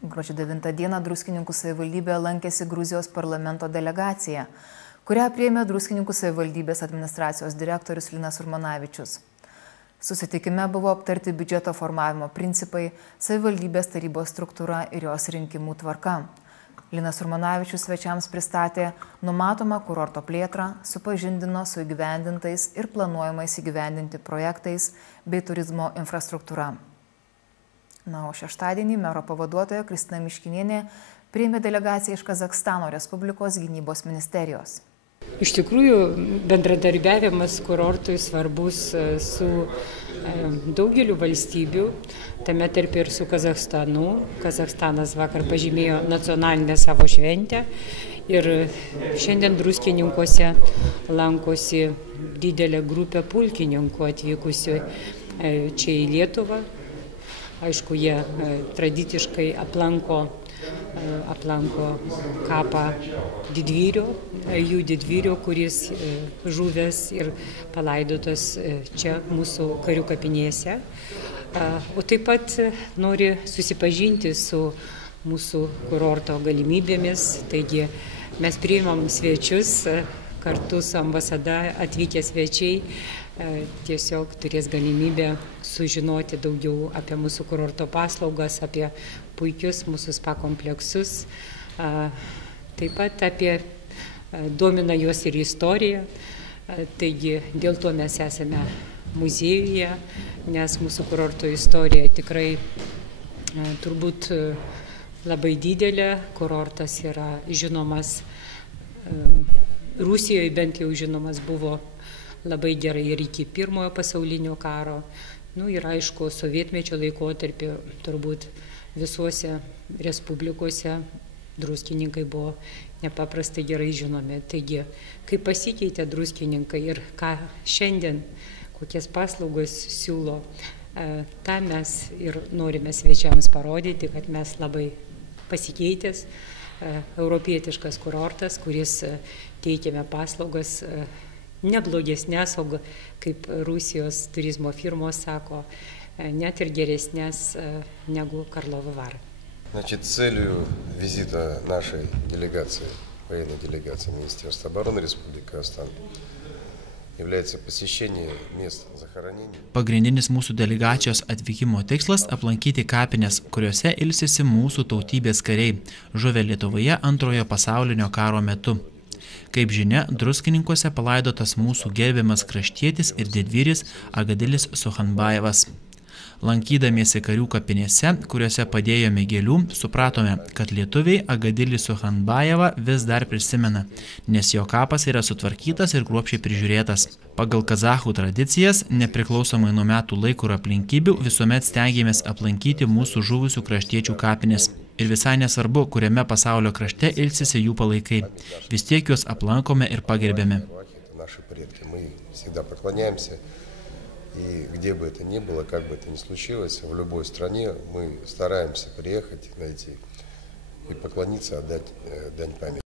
Gruodžio 9 dieną Druskininkų savivaldybėje lankėsi Gruzijos parlamento delegacija, kurią priėmė Druskininkų savivaldybės administracijos direktorius Linas Urmanavičius. Susitikime buvo aptarti biudžeto formavimo principai, savivaldybės tarybos struktūra ir jos rinkimų tvarka. Linas Urmanavičius svečiams pristatė numatomą kurorto plėtrą, supažindino su įgyvendintais ir planuojamais įgyvendinti projektais bei turizmo infrastruktūra. O šeštadienį mero pavaduotoja Kristina Miškinienė priėmė delegaciją iš Kazachstano Respublikos gynybos ministerijos. Iš tikrųjų, bendradarbiavimas kurortui svarbus su daugeliu valstybių, tame tarp ir su Kazachstanu. Kazachstanas vakar pažymėjo nacionalinę savo šventę ir šiandien Druskininkuose lankosi didelė grupė pulkininkų atvykusių čia į Lietuvą. Aišku, jie tradiciškai aplanko kapą didvyrio, jų didvyrio, kuris žuvęs ir palaidotas čia mūsų karių kapinėse. O taip pat nori susipažinti su mūsų kurorto galimybėmis. Taigi mes priimam svečius, kartu su ambasada atvykę svečiai tiesiog turės galimybę sužinoti daugiau apie mūsų kurorto paslaugas, apie puikius mūsų spa kompleksus, taip pat domina juos ir istorija. Taigi dėl to mes esame muziejuje, nes mūsų kurorto istorija tikrai turbūt labai didelė. Kurortas yra žinomas, Rusijoje bent jau žinomas buvo labai gerai ir iki Pirmojo pasaulinio karo. Ir aišku, sovietmečio laikotarpį turbūt visuose respublikose druskininkai buvo nepaprastai gerai žinomi. Taigi, kaip pasikeitė druskininkai ir ką šiandien, kokias paslaugas siūlo, tą mes ir norime svečiams parodyti, kad mes labai pasikeitęs europietiškas kurortas, kuris teikiame paslaugas neblogesnės, o kaip Rusijos turizmo firmos sako, net ir geresnės negu Karlovo Vary. Целью визита нашей делегации, военной делегации Министерства обороны Республики Казахстан, является посещение мест захоронений. Pagrindinis mūsų delegacijos atvykimo tikslas – aplankyti kapines, kuriuose ilsisi mūsų tautybės kariai, žuvę Lietuvoje Antrojo pasaulinio karo metu. Kaip žinia, Druskininkuose palaidotas mūsų gerbiamas kraštietis ir didvyris Agadilis Suhanbayevas. Lankydamiesi karių kapinėse, kuriuose padėjome gėlių, supratome, kad lietuviai Agadilį Suhanbayevą vis dar prisimena, nes jo kapas yra sutvarkytas ir kruopščiai prižiūrėtas. Pagal kazachų tradicijas, nepriklausomai nuo metų laiko ir aplinkybių, visuomet stengiamės aplankyti mūsų žuvusių kraštiečių kapinės. Ir visai nesvarbu, kuriame pasaulio krašte ilsisi jų palaikai. Vis tiek juos aplankome ir pagerbėme. И где бы это ни было, как бы это ни случилось, в любой стране мы стараемся приехать, найти и поклониться, отдать дань памяти.